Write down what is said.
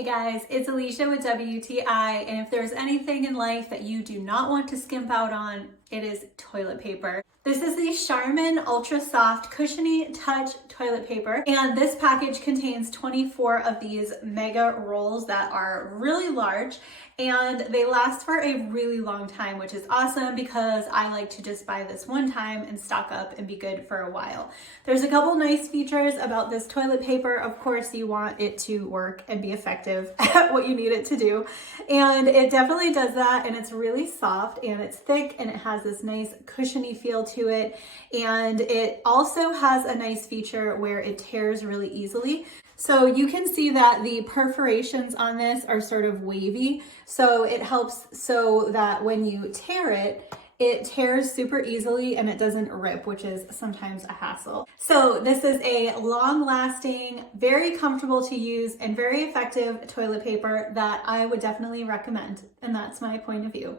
Hey guys, it's Alicia with WTI, and if there's anything in life that you do not want to skimp out on, it is toilet paper. This is the Charmin Ultra Soft Cushiony Touch toilet paper, and this package contains 24 of these mega rolls that are really large, and they last for a really long time, which is awesome because I like to just buy this one time and stock up and be good for a while. There's a couple nice features about this toilet paper. Of course, you want it to work and be effective at what you need it to do, and it definitely does that, and it's really soft and it's thick and it has this nice cushiony feel to it, and it also has a nice feature where it tears really easily. So you can see that the perforations on this are sort of wavy, so it helps so that when you tear it, it tears super easily and it doesn't rip, which is sometimes a hassle. So this is a long-lasting, very comfortable to use, and very effective toilet paper that I would definitely recommend, and that's my point of view.